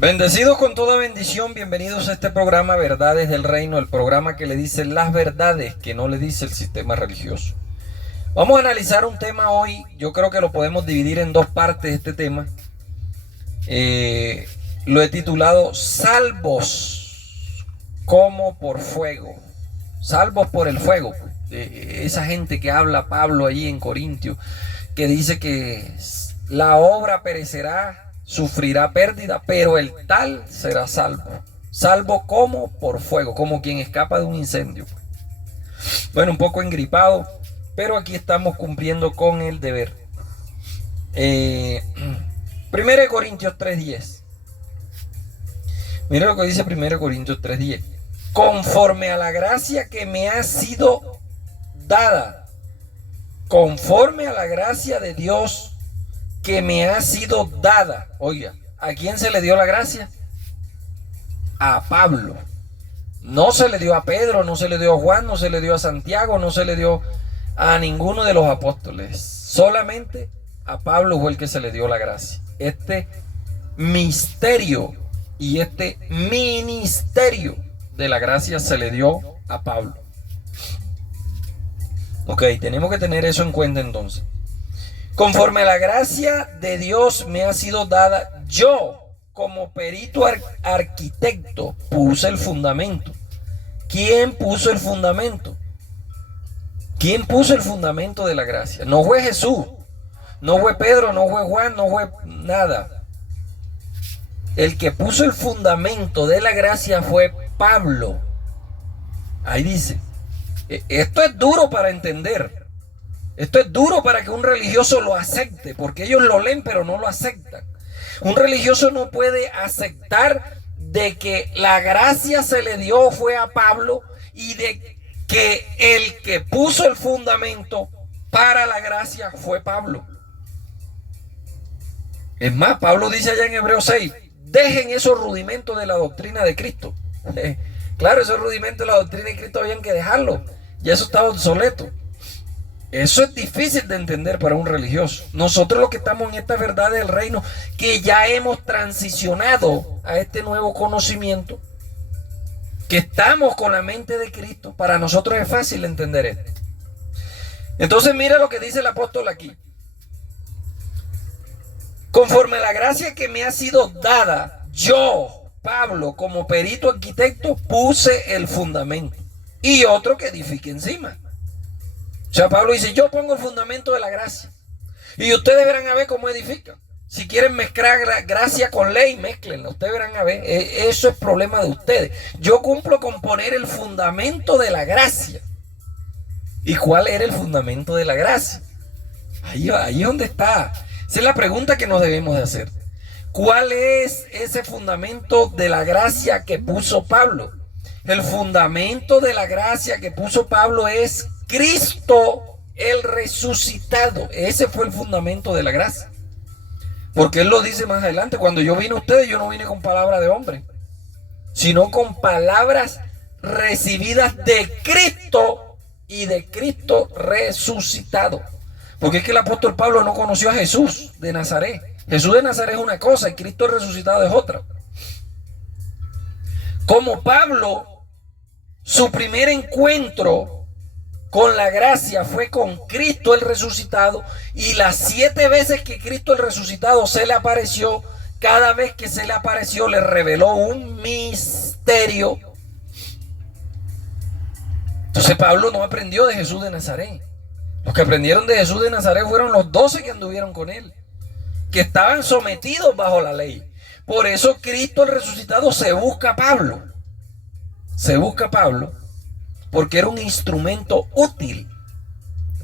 Bendecidos con toda bendición, bienvenidos a este programa Verdades del Reino, el programa que le dice las verdades que no le dice el sistema religioso. Vamos a analizar un tema hoy, yo creo que lo podemos dividir en dos partes este tema. Lo he titulado Salvos como por fuego, salvos por el fuego. Esa gente que habla Pablo allí en Corintios, que dice que la obra perecerá, sufrirá pérdida, pero el tal será salvo. Salvo como por fuego, como quien escapa de un incendio. Bueno, un poco engripado, pero aquí estamos cumpliendo con el deber. 1 Corintios 3:10. Mira lo que dice 1 Corintios 3:10. Conforme a la gracia que me ha sido dada, conforme a la gracia de Dios que me ha sido dada. Oiga, ¿a quién se le dio la gracia? A Pablo. No se le dio a Pedro, no se le dio a Juan, no se le dio a Santiago, no se le dio a ninguno de los apóstoles. Solamente a Pablo fue el que se le dio la gracia. Este misterio y este ministerio de la gracia se le dio a Pablo. Ok, tenemos que tener eso en cuenta entonces. Conforme a la gracia de Dios me ha sido dada, yo como perito arquitecto puse el fundamento. ¿Quién puso el fundamento? ¿Quién puso el fundamento de la gracia? No fue Jesús, no fue Pedro, no fue Juan, no fue nada. El que puso el fundamento de la gracia fue Pablo. Ahí dice. Esto es duro para entender. Esto es duro para que un religioso lo acepte, porque ellos lo leen pero no lo aceptan. Un religioso no puede aceptar de que la gracia se le dio fue a Pablo y de que el que puso el fundamento para la gracia fue Pablo. Es más, Pablo dice allá en Hebreos 6, dejen esos rudimentos de la doctrina de Cristo. Claro, esos rudimentos de la doctrina de Cristo habían que dejarlo, ya eso estaba obsoleto. Eso es difícil de entender para un religioso. Nosotros los que estamos en esta verdad del reino, que ya hemos transicionado a este nuevo conocimiento, que estamos con la mente de Cristo, para nosotros es fácil entender esto. Entonces mira lo que dice el apóstol aquí. Conforme a la gracia que me ha sido dada, yo, Pablo, como perito arquitecto, puse el fundamento. Y otro que edifique encima. O sea, Pablo dice, yo pongo el fundamento de la gracia. Y ustedes verán a ver cómo edifican. Si quieren mezclar gracia con ley, mézclenla. Ustedes verán a ver. Eso es problema de ustedes. Yo cumplo con poner el fundamento de la gracia. ¿Y cuál era el fundamento de la gracia? Ahí es donde está. Esa es la pregunta que nos debemos de hacer. ¿Cuál es ese fundamento de la gracia que puso Pablo? El fundamento de la gracia que puso Pablo es Cristo el resucitado. Ese fue el fundamento de la gracia. Porque él lo dice más adelante. Cuando yo vine a ustedes, yo no vine con palabras de hombre, sino con palabras recibidas de Cristo y de Cristo resucitado. Porque es que el apóstol Pablo no conoció a Jesús de Nazaret. Jesús de Nazaret es una cosa y Cristo resucitado es otra. Como Pablo, su primer encuentro con la gracia fue con Cristo el resucitado, y las 7 veces que Cristo el resucitado se le apareció, cada vez que se le apareció le reveló un misterio. Entonces Pablo no aprendió de Jesús de Nazaret. Los que aprendieron de Jesús de Nazaret fueron los 12 que anduvieron con él, que estaban sometidos bajo la ley. Por eso Cristo el resucitado se busca a Pablo. Se busca a Pablo porque era un instrumento útil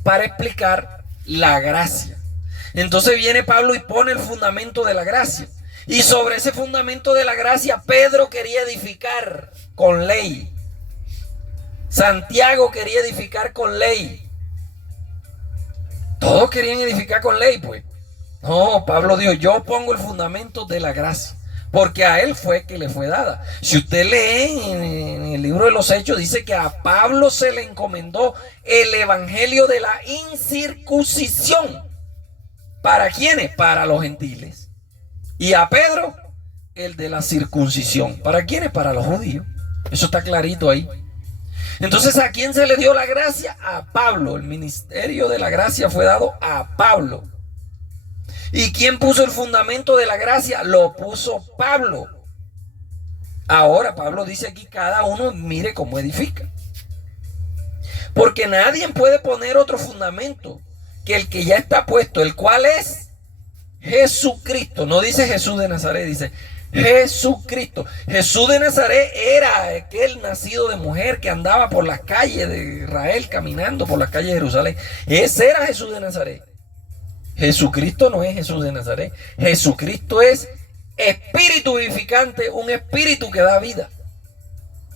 para explicar la gracia. Entonces viene Pablo y pone el fundamento de la gracia. Y sobre ese fundamento de la gracia, Pedro quería edificar con ley. Santiago quería edificar con ley. Todos querían edificar con ley, pues. No, Pablo dijo, yo pongo el fundamento de la gracia, porque a él fue que le fue dada. Si usted lee en el libro de los Hechos, dice que a Pablo se le encomendó el evangelio de la incircuncisión. ¿Para quiénes? Para los gentiles. Y a Pedro, el de la circuncisión. ¿Para quiénes? Para los judíos. Eso está clarito ahí. Entonces, ¿a quién se le dio la gracia? A Pablo. El ministerio de la gracia fue dado a Pablo. ¿Y quién puso el fundamento de la gracia? Lo puso Pablo. Ahora Pablo dice aquí, cada uno mire cómo edifica. Porque nadie puede poner otro fundamento que el que ya está puesto, el cual es Jesucristo. No dice Jesús de Nazaret, dice Jesucristo. Jesús de Nazaret era aquel nacido de mujer que andaba por las calles de Israel, caminando por las calles de Jerusalén. Ese era Jesús de Nazaret. Jesucristo no es Jesús de Nazaret. Jesucristo es espíritu vivificante, un espíritu que da vida.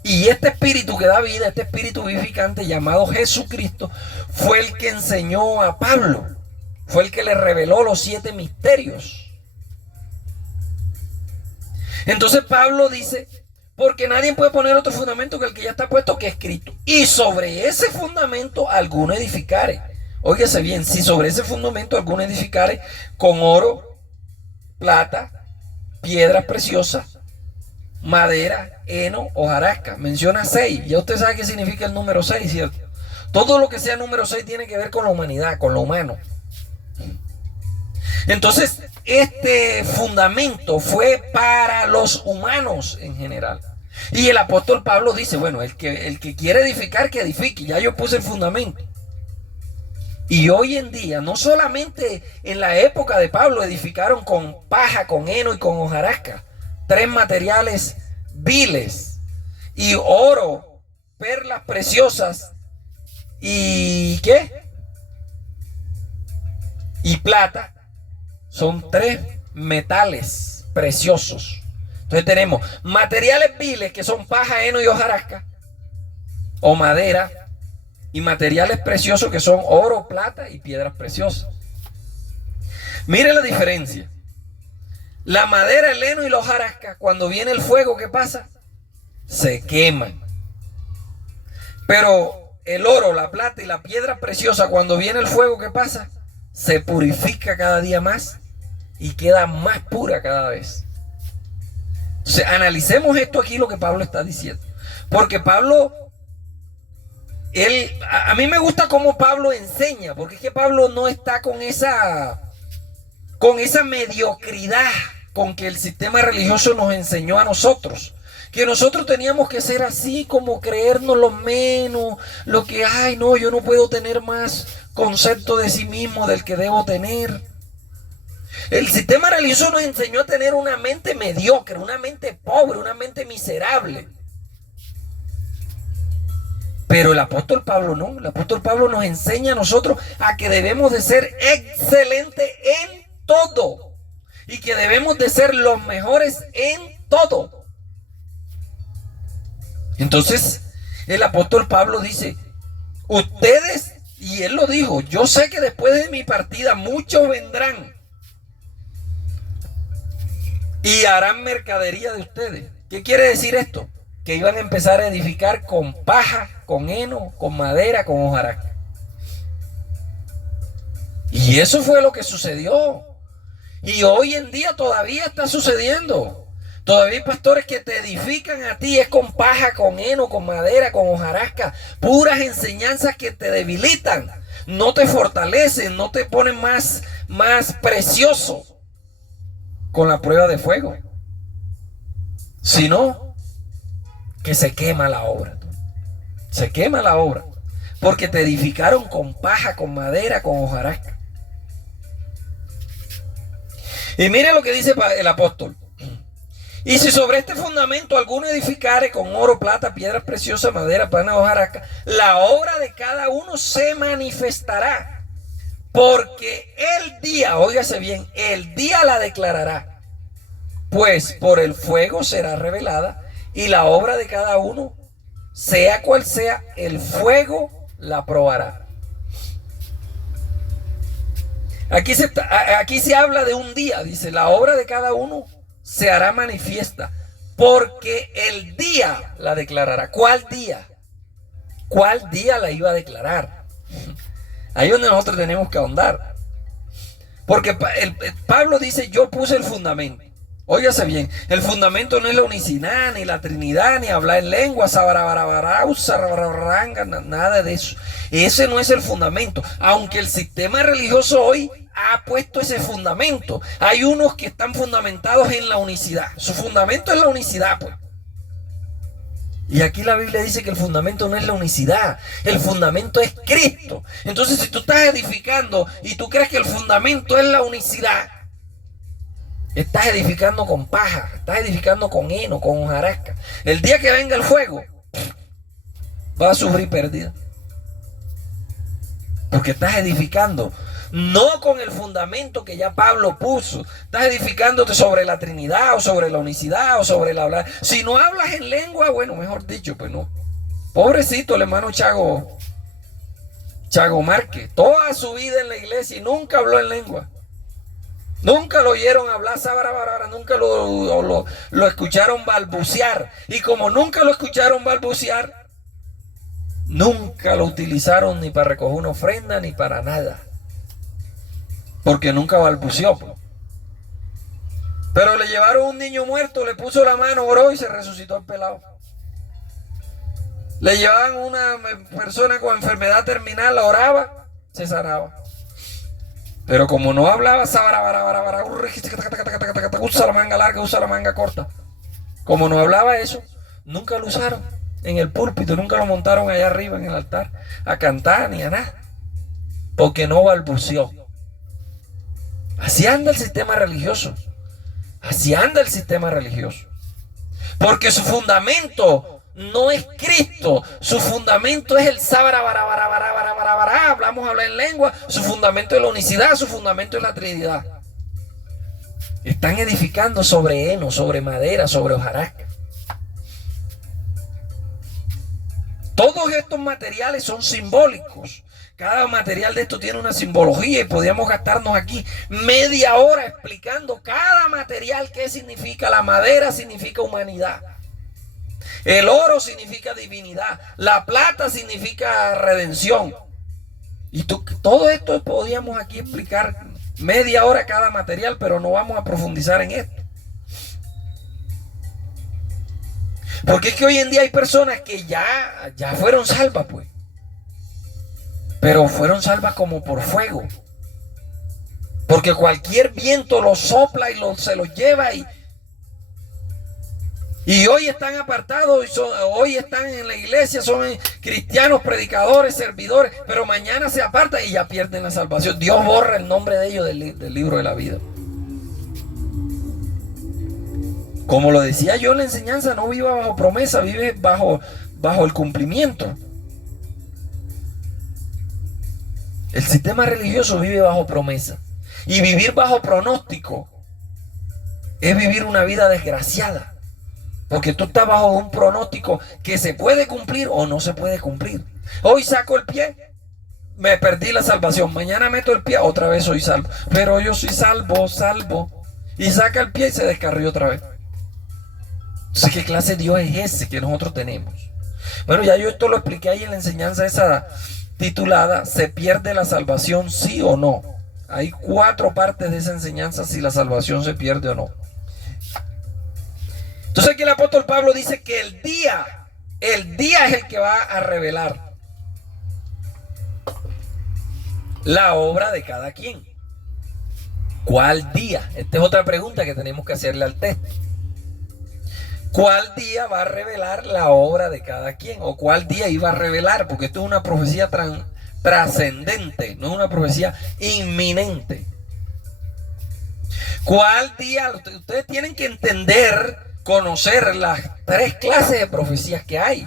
Y este espíritu que da vida, este espíritu vivificante llamado Jesucristo, fue el que enseñó a Pablo. Fue el que le reveló los 7 misterios. Entonces Pablo dice, porque nadie puede poner otro fundamento que el que ya está puesto, que es Cristo. Y sobre ese fundamento alguno edificare. Óigase bien, si sobre ese fundamento alguno edificare con oro, plata, piedras preciosas, madera, heno, hojarasca. Menciona 6. Ya usted sabe qué significa el número 6, ¿cierto? Todo lo que sea número 6 tiene que ver con la humanidad, con lo humano. Entonces, este fundamento fue para los humanos en general. Y el apóstol Pablo dice, bueno, el que quiere edificar, que edifique. Ya yo puse el fundamento. Y hoy en día, no solamente en la época de Pablo edificaron con paja, con heno y con hojarasca, 3 materiales viles, y oro, perlas preciosas y ¿qué? Y plata. Son 3 metales preciosos. Entonces tenemos materiales viles, que son paja, heno y hojarasca, o madera, y materiales preciosos, que son oro, plata y piedras preciosas. Mire la diferencia. La madera, el heno y la hojarasca, cuando viene el fuego, ¿qué pasa? Se queman. Pero el oro, la plata y la piedra preciosa, cuando viene el fuego, ¿qué pasa? Se purifica cada día más y queda más pura cada vez. Entonces, analicemos esto aquí, lo que Pablo está diciendo. Porque Pablo, a mí me gusta cómo Pablo enseña, porque es que Pablo no está con esa mediocridad con que el sistema religioso nos enseñó a nosotros. Que nosotros teníamos que ser así, como creernos lo menos, lo que, ay no, yo no puedo tener más concepto de sí mismo del que debo tener. El sistema religioso nos enseñó a tener una mente mediocre, una mente pobre, una mente miserable. Pero el apóstol Pablo no. El apóstol Pablo nos enseña a nosotros a que debemos de ser excelentes en todo. Y que debemos de ser los mejores en todo. Entonces, el apóstol Pablo dice, ustedes, y él lo dijo, yo sé que después de mi partida muchos vendrán y harán mercadería de ustedes. ¿Qué quiere decir esto? Que iban a empezar a edificar con paja, con heno, con madera, con hojarasca. Y eso fue lo que sucedió. Y hoy en día todavía está sucediendo. Todavía hay pastores que te edifican a ti, es con paja, con heno, con madera, con hojarasca. Puras enseñanzas que te debilitan. No te fortalecen, no te ponen más precioso con la prueba de fuego. Sino que se quema la obra. Se quema la obra. Porque te edificaron con paja, con madera, con hojarasca. Y mire lo que dice el apóstol. Y si sobre este fundamento alguno edificare con oro, plata, piedras preciosas, madera, pana, hojarasca, la obra de cada uno se manifestará. Porque el día, óigase bien, el día la declarará. Pues por el fuego será revelada y la obra de cada uno, sea cual sea, el fuego la probará. Aquí se habla de un día, dice, la obra de cada uno se hará manifiesta, porque el día la declarará. ¿Cuál día? ¿Cuál día la iba a declarar? Ahí es donde nosotros tenemos que ahondar. Porque Pablo dice, yo puse el fundamento. Óigase bien, el fundamento no es la unicidad, ni la Trinidad, ni hablar en lengua, nada de eso. Ese no es el fundamento, aunque el sistema religioso hoy ha puesto ese fundamento. Hay unos que están fundamentados en la unicidad. Su fundamento es la unicidad, pues. Y aquí la Biblia dice que el fundamento no es la unicidad, el fundamento es Cristo. Entonces, si tú estás edificando y tú crees que el fundamento es la unicidad, estás edificando con paja, estás edificando con heno, con hojarasca. El día que venga el fuego, vas a sufrir pérdida. Porque estás edificando no con el fundamento que ya Pablo puso. Estás edificándote sobre la Trinidad o sobre la unicidad o sobre el hablar. Si no hablas en lengua, bueno, mejor dicho, pues no. Pobrecito el hermano Chago Márquez, toda su vida en la iglesia y nunca habló en lengua. Nunca lo oyeron hablar, nunca lo escucharon balbucear. Y como nunca lo escucharon balbucear, nunca lo utilizaron ni para recoger una ofrenda ni para nada. Porque nunca balbuceó. Pero le llevaron un niño muerto, le puso la mano, oró y se resucitó el pelado. Le llevaban una persona con enfermedad terminal, la oraba, se sanaba. Pero como no hablaba, usa la manga larga, usa la manga corta. Como no hablaba eso, nunca lo usaron en el púlpito, nunca lo montaron allá arriba en el altar a cantar ni a nada. Porque no balbuceó. Así anda el sistema religioso. Así anda el sistema religioso. Porque su fundamento no es Cristo. Su fundamento es el hablamos hablar en lengua. Su fundamento es la unicidad. Su fundamento es la Trinidad. Están edificando sobre heno, sobre madera, sobre hojarasca. Todos estos materiales son simbólicos. Cada material de esto tiene una simbología y podríamos gastarnos aquí media hora explicando cada material qué significa. La madera significa humanidad. El oro significa divinidad. La plata significa redención. Y todo esto podríamos aquí explicar media hora cada material, pero no vamos a profundizar en esto. Porque es que hoy en día hay personas que ya fueron salvas, pues. Pero fueron salvas como por fuego. Porque cualquier viento los sopla y se los lleva y hoy están apartados, hoy están en la iglesia, son cristianos, predicadores, servidores, pero mañana se apartan y ya pierden la salvación. Dios borra el nombre de ellos del libro de la vida. Como lo decía yo en la enseñanza, no viva bajo promesa, vive bajo el cumplimiento. El sistema religioso vive bajo promesa. Y vivir bajo pronóstico es vivir una vida desgraciada. Porque tú estás bajo un pronóstico que se puede cumplir o no se puede cumplir. Hoy saco el pie, me perdí la salvación. Mañana meto el pie, otra vez soy salvo. Pero yo soy salvo. Y saca el pie y se descarrió otra vez. Entonces, ¿qué clase de Dios es ese que nosotros tenemos? Bueno, ya yo esto lo expliqué ahí en la enseñanza esa titulada ¿Se pierde la salvación, sí o no? Hay 4 partes de esa enseñanza si la salvación se pierde o no. Entonces aquí el apóstol Pablo dice que el día es el que va a revelar la obra de cada quien. ¿Cuál día? Esta es otra pregunta que tenemos que hacerle al texto. ¿Cuál día va a revelar la obra de cada quien? ¿O cuál día iba a revelar? Porque esto es una profecía trascendente, no es una profecía inminente. ¿Cuál día? Ustedes tienen que entender, conocer las 3 clases de profecías que hay.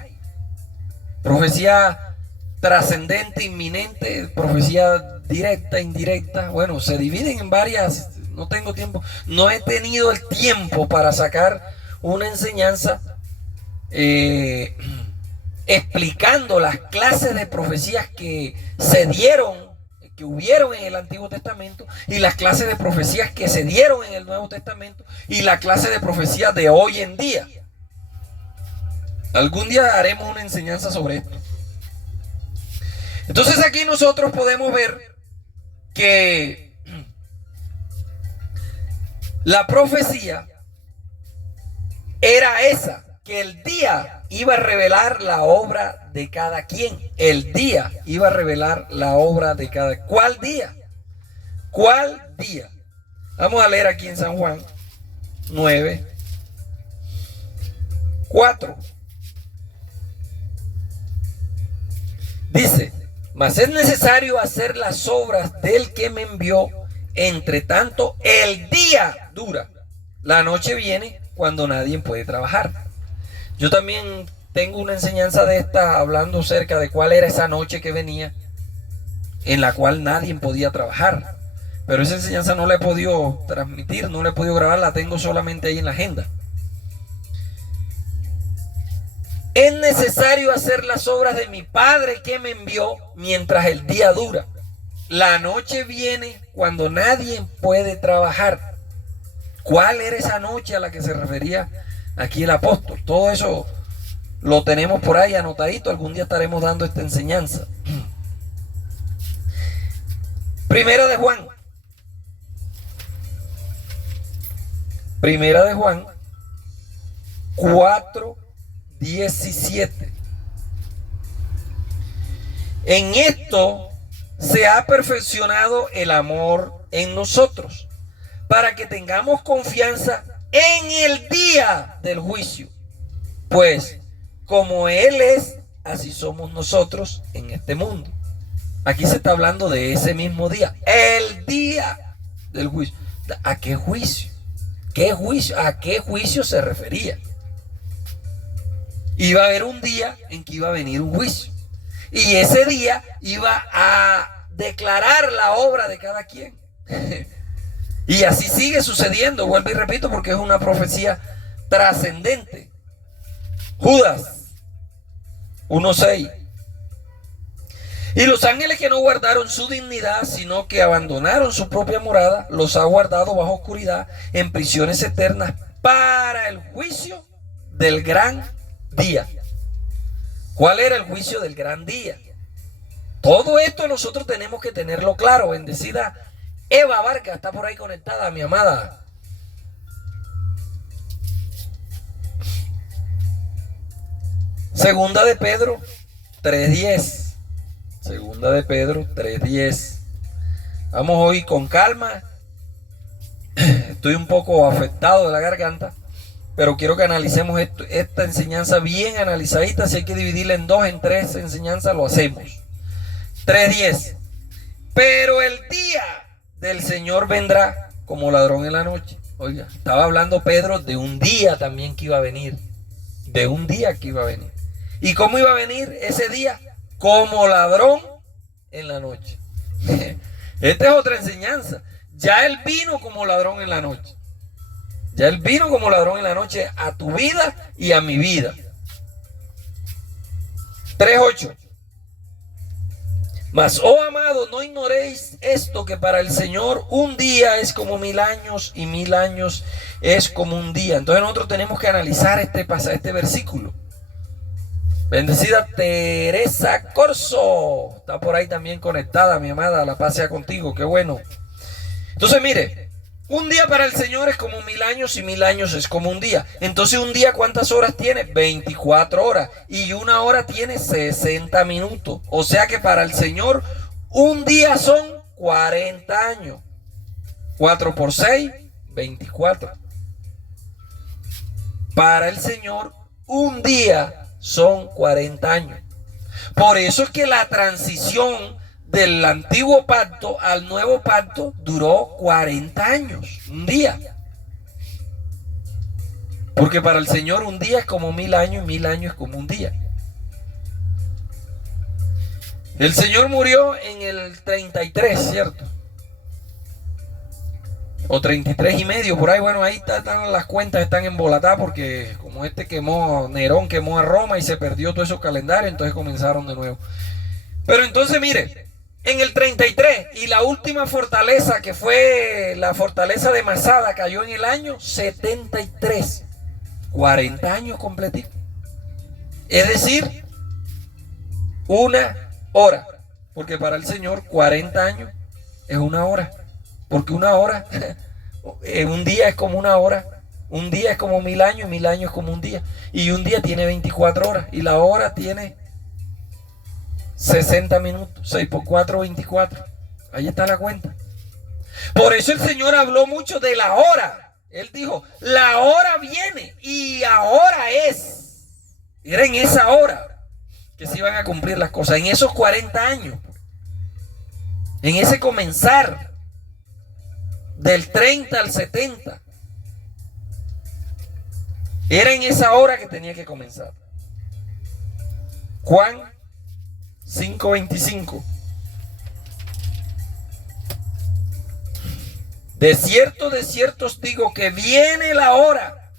Profecía trascendente, inminente, profecía directa, indirecta. Bueno, se dividen en varias. No tengo tiempo. No he tenido el tiempo para sacar una enseñanza explicando las clases de profecías que se dieron, que hubieron en el Antiguo Testamento, y las clases de profecías que se dieron en el Nuevo Testamento, y la clase de profecías de hoy en día. Algún día haremos una enseñanza sobre esto. Entonces aquí nosotros podemos ver que la profecía era esa, que el día iba a revelar la obra de cada quien. El día iba a revelar la obra de cada quien. ¿Cuál día? ¿Cuál día? Vamos a leer aquí en San Juan 9, 4. Dice, mas es necesario hacer las obras del que me envió, entre tanto el día dura. La noche viene cuando nadie puede trabajar. Yo también tengo una enseñanza de esta hablando acerca de cuál era esa noche que venía en la cual nadie podía trabajar. Pero esa enseñanza no la he podido transmitir, no la he podido grabar, la tengo solamente ahí en la agenda. Es necesario hacer las obras de mi Padre que me envió mientras el día dura. La noche viene cuando nadie puede trabajar. ¿Cuál era esa noche a la que se refería aquí el apóstol? Todo eso lo tenemos por ahí anotadito. Algún día estaremos dando esta enseñanza. Primera de Juan. Primera de Juan 4:17. En esto se ha perfeccionado el amor en nosotros, para que tengamos confianza en el día del juicio. Pues como Él es, así somos nosotros en este mundo. Aquí se está hablando de ese mismo día, el día del juicio. ¿A qué juicio? ¿Qué juicio? ¿A qué juicio se refería? Iba a haber un día en que iba a venir un juicio. Y ese día iba a declarar la obra de cada quien. Y así sigue sucediendo, vuelvo y repito, porque es una profecía trascendente. Judas 1:6. Y los ángeles que no guardaron su dignidad, sino que abandonaron su propia morada, los ha guardado bajo oscuridad en prisiones eternas para el juicio del gran día. ¿Cuál era el juicio del gran día? Todo esto nosotros tenemos que tenerlo claro. Bendecida Eva Vargas, está por ahí conectada, mi amada. Segunda de Pedro 3:10. Segunda de Pedro 3:10. Vamos hoy con calma. Estoy un poco afectado de la garganta, pero quiero que analicemos esta enseñanza bien analizadita. Si hay que dividirla en dos, en tres enseñanzas, lo hacemos. 3:10. Pero el día del Señor vendrá como ladrón en la noche. Oiga, estaba hablando Pedro de un día también que iba a venir. De un día que iba a venir. ¿Y cómo iba a venir ese día? Como ladrón en la noche. Esta es otra enseñanza. Ya Él vino como ladrón en la noche. Ya Él vino como ladrón en la noche a tu vida y a mi vida. 3:8. Mas, oh amado, no ignoréis esto, que para el Señor un día es como 1000 años y 1000 años es como un día. Entonces nosotros tenemos que analizar este versículo. Bendecida Teresa Corso, está por ahí también conectada, mi amada, la paz sea contigo, qué bueno. Entonces mire, un día para el Señor es como 1000 años y 1000 años es como un día. Entonces un día, ¿cuántas horas tiene? 24 horas. Y una hora tiene 60 minutos. O sea que para el Señor un día son 40 años. 4 por 6, 24. Para el Señor un día son 40 años. Por eso es que la transición del antiguo pacto al nuevo pacto duró 40 años, un día. Porque para el Señor un día es como 1000 años y 1000 años es como un día. El Señor murió en el 33, ¿cierto? O 33 y medio, por ahí. Bueno, ahí están las cuentas, están embolatadas porque como Nerón quemó a Roma y se perdió todo esos calendarios, entonces comenzaron de nuevo. Pero entonces mire, en el 33, y la última fortaleza, que fue la fortaleza de Masada, cayó en el año 73. 40 años completitos. Es decir, una hora. Porque para el Señor 40 años es una hora. Porque una hora, un día es como una hora Un día es como 1000 años y 1000 años es como un día. Y un día tiene 24 horas y la hora tiene 60 minutos. 6 por 4, 24. Ahí está la cuenta. Por eso el Señor habló mucho de la hora. Él dijo, la hora viene y ahora es. Era en esa hora que se iban a cumplir las cosas. En esos 40 años. En ese comenzar. Del 30 al 70. Era en esa hora que tenía que comenzar. Juan 5:25. De cierto os digo que viene la hora,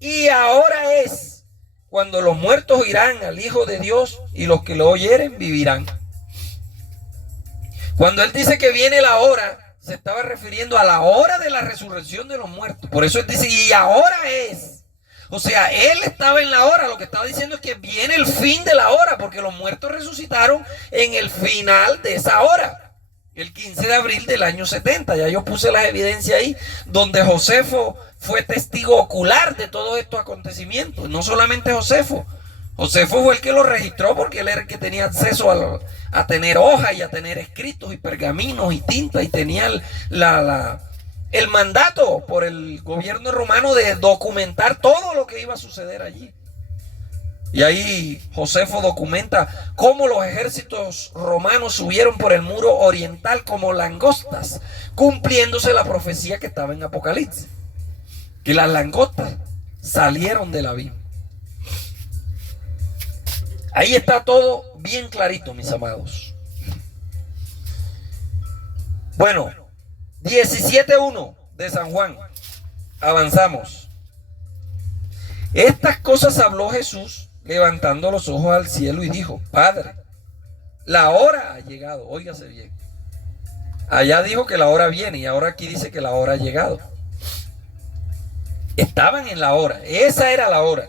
y ahora es, cuando los muertos oirán al Hijo de Dios, y los que lo oyeren vivirán. Cuando él dice que viene la hora, se estaba refiriendo a la hora de la resurrección de los muertos. Por eso él dice, y ahora es. O sea, él estaba en la hora. Lo que estaba diciendo es que viene el fin de la hora, porque los muertos resucitaron en el final de esa hora, el 15 de abril del año 70. Ya yo puse las evidencias ahí, donde Josefo fue testigo ocular de todos estos acontecimientos. No solamente Josefo fue el que lo registró, porque él era el que tenía acceso a tener hojas y a tener escritos y pergaminos y tinta, y tenía el mandato por el gobierno romano de documentar todo lo que iba a suceder allí. Y ahí Josefo documenta cómo los ejércitos romanos subieron por el muro oriental como langostas, cumpliéndose la profecía que estaba en Apocalipsis, que las langostas salieron del abismo. Ahí está todo bien clarito, mis amados. Bueno, 17:1 de San Juan. Avanzamos. Estas cosas habló Jesús, levantando los ojos al cielo, y dijo, Padre, la hora ha llegado. Óigase bien. Allá dijo que la hora viene, y ahora aquí dice que la hora ha llegado. Estaban en la hora. Esa era la hora.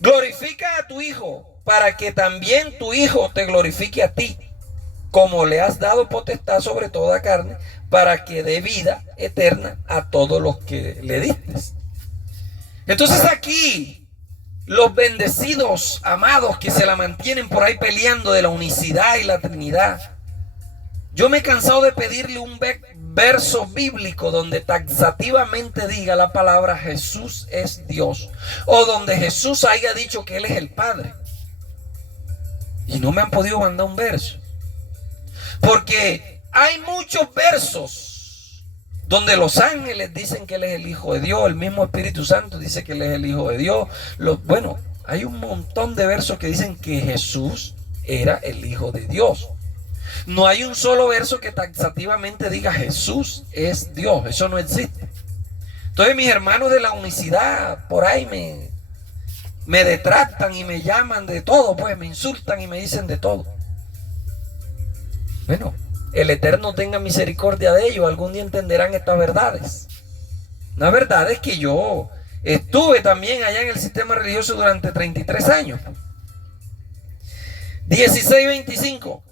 Glorifica a tu Hijo, para que también tu Hijo te glorifique a ti, como le has dado potestad sobre toda carne, para que dé vida eterna a todos los que le diste. Entonces aquí, los bendecidos, amados, que se la mantienen por ahí peleando de la unicidad y la Trinidad, yo me he cansado de pedirle un verso bíblico donde taxativamente diga la palabra Jesús es Dios, o donde Jesús haya dicho que Él es el Padre. Y no me han podido mandar un verso, porque hay muchos versos donde los ángeles dicen que Él es el Hijo de Dios, el mismo Espíritu Santo dice que Él es el Hijo de Dios. Bueno, hay un montón de versos que dicen que Jesús era el Hijo de Dios. No hay un solo verso que taxativamente diga Jesús es Dios. Eso no existe. Entonces mis hermanos de la unicidad por ahí me detractan y me llaman de todo, pues me insultan y me dicen de todo. Bueno, el Eterno tenga misericordia de ellos. Algún día entenderán estas verdades. La verdad es que yo estuve también allá en el sistema religioso durante 33 años. 16:25.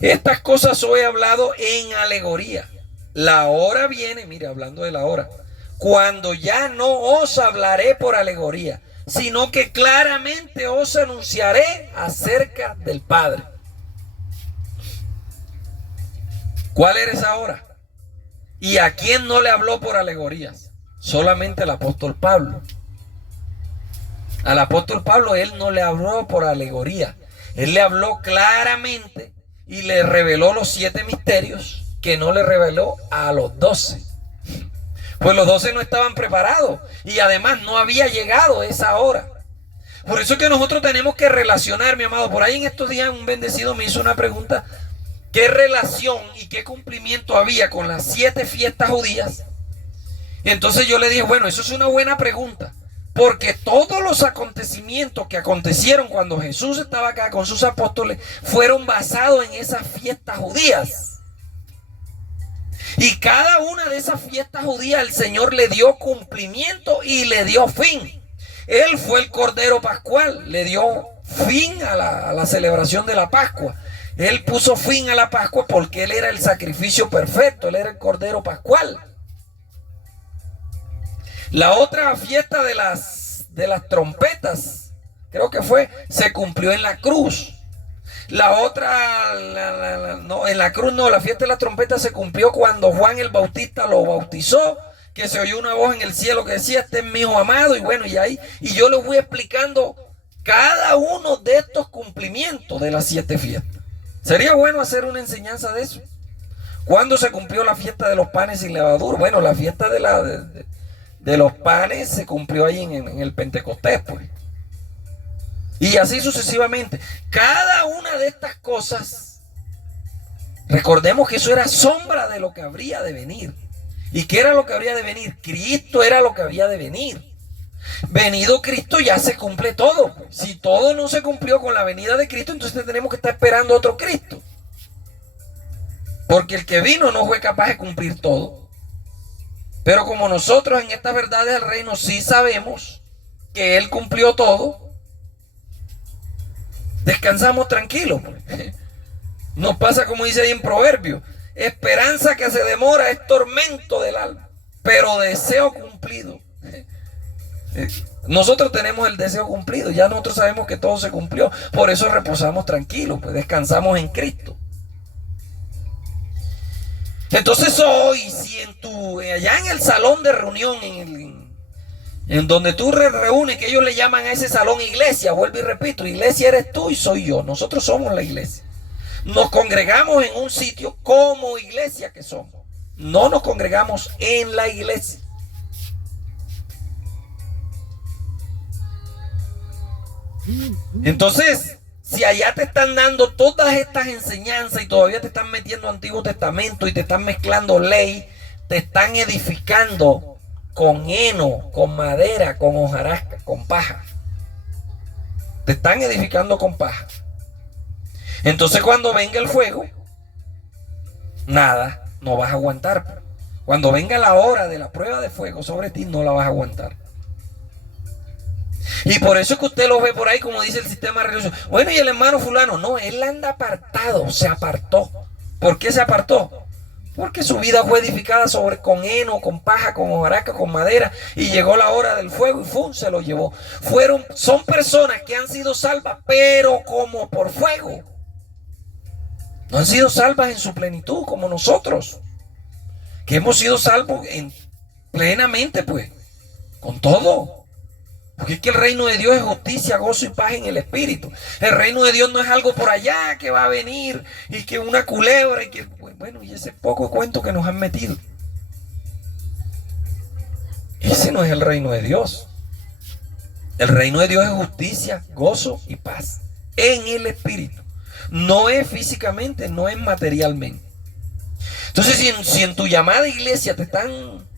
Estas cosas os he hablado en alegoría. La hora viene, mire, hablando de la hora, cuando ya no os hablaré por alegoría, sino que claramente os anunciaré acerca del Padre. ¿Cuál era esa hora? ¿Y a quién no le habló por alegorías? Solamente al apóstol Pablo. Al apóstol Pablo él no le habló por alegoría. Él le habló claramente y le reveló los 7 misterios que no le reveló a los 12. Pues los 12 no estaban preparados y además no había llegado esa hora. Por eso es que nosotros tenemos que relacionar, mi amado. Por ahí en estos días un bendecido me hizo una pregunta: ¿qué relación y qué cumplimiento había con las 7 fiestas judías? Y entonces yo le dije, bueno, eso es una buena pregunta, porque todos los acontecimientos que acontecieron cuando Jesús estaba acá con sus apóstoles fueron basados en esas fiestas judías. Y cada una de esas fiestas judías el Señor le dio cumplimiento y le dio fin. Él fue el Cordero Pascual, le dio fin a la celebración de la Pascua. Él puso fin a la Pascua porque Él era el sacrificio perfecto, Él era el Cordero Pascual. La otra fiesta de las trompetas, creo que fue, se cumplió en la cruz. La otra, no, en la cruz no, la fiesta de las trompetas se cumplió cuando Juan el Bautista lo bautizó, que se oyó una voz en el cielo que decía, este es mi hijo amado, y bueno, y ahí, y yo les voy explicando cada uno de estos cumplimientos de las 7 fiestas. Sería bueno hacer una enseñanza de eso. ¿Cuándo se cumplió la fiesta de los panes sin levadura? Bueno, la fiesta de los panes se cumplió ahí en el Pentecostés, pues. Y así sucesivamente. Cada una de estas cosas, recordemos que eso era sombra de lo que habría de venir. ¿Y qué era lo que habría de venir? Cristo era lo que había de venir. Venido Cristo ya se cumple todo. Si todo no se cumplió con la venida de Cristo, entonces tenemos que estar esperando otro Cristo. Porque el que vino no fue capaz de cumplir todo. Pero como nosotros en estas verdades del reino sí sabemos que Él cumplió todo, descansamos tranquilos. Nos pasa como dice ahí en Proverbios: esperanza que se demora es tormento del alma, pero deseo cumplido. Nosotros tenemos el deseo cumplido, ya nosotros sabemos que todo se cumplió, por eso reposamos tranquilos, pues descansamos en Cristo. Entonces hoy, si allá en el salón de reunión, en donde tú reúnes, que ellos le llaman a ese salón iglesia, vuelvo y repito, iglesia eres tú y soy yo, nosotros somos la iglesia. Nos congregamos en un sitio como iglesia que somos, no nos congregamos en la iglesia. Entonces, si allá te están dando todas estas enseñanzas y todavía te están metiendo Antiguo Testamento y te están mezclando ley, te están edificando con heno, con madera, con hojarasca, con paja. Te están edificando con paja. Entonces cuando venga el fuego, nada, no vas a aguantar. Cuando venga la hora de la prueba de fuego sobre ti, no la vas a aguantar. Y por eso es que usted lo ve por ahí, como dice el sistema religioso. Bueno, y el hermano fulano, no, él anda apartado, se apartó. ¿Por qué se apartó? Porque su vida fue edificada con heno, con paja, con hojarasca, con madera, y llegó la hora del fuego y ¡fum!, se lo llevó. Son personas que han sido salvas, pero como por fuego. No han sido salvas en su plenitud, como nosotros, que hemos sido salvos plenamente, pues, con todo. Porque es que el reino de Dios es justicia, gozo y paz en el Espíritu. El reino de Dios no es algo por allá que va a venir y que una culebra y que, bueno, y ese poco cuento que nos han metido. Ese no es el reino de Dios. El reino de Dios es justicia, gozo y paz en el Espíritu. No es físicamente, no es materialmente. Entonces, si en tu llamada iglesia te están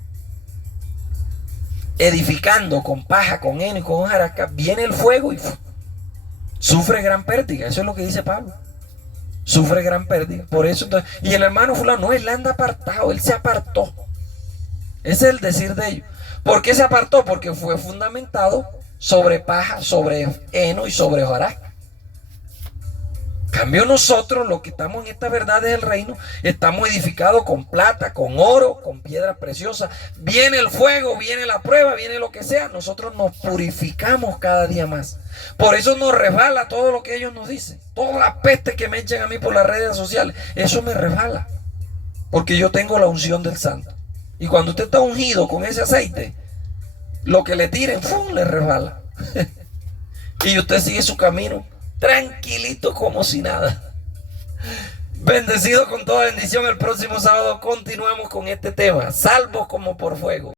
edificando con paja, con heno y con hojarasca, viene el fuego y sufre gran pérdida. Eso es lo que dice Pablo. Sufre gran pérdida. Por eso entonces, y el hermano fulano, no, él anda apartado, él se apartó. Ese es el decir de ellos. ¿Por qué se apartó? Porque fue fundamentado sobre paja, sobre heno y sobre hojarasca. Cambio nosotros, los que estamos en estas verdades del reino, estamos edificados con plata, con oro, con piedras preciosas. Viene el fuego, viene la prueba, viene lo que sea. Nosotros nos purificamos cada día más. Por eso nos resbala todo lo que ellos nos dicen. Toda la peste que me echan a mí por las redes sociales, eso me resbala. Porque yo tengo la unción del santo. Y cuando usted está ungido con ese aceite, lo que le tiren, ¡fum!, le resbala. Y usted sigue su camino tranquilito como si nada. Bendecido con toda bendición. El próximo sábado continuamos con este tema, salvos como por fuego.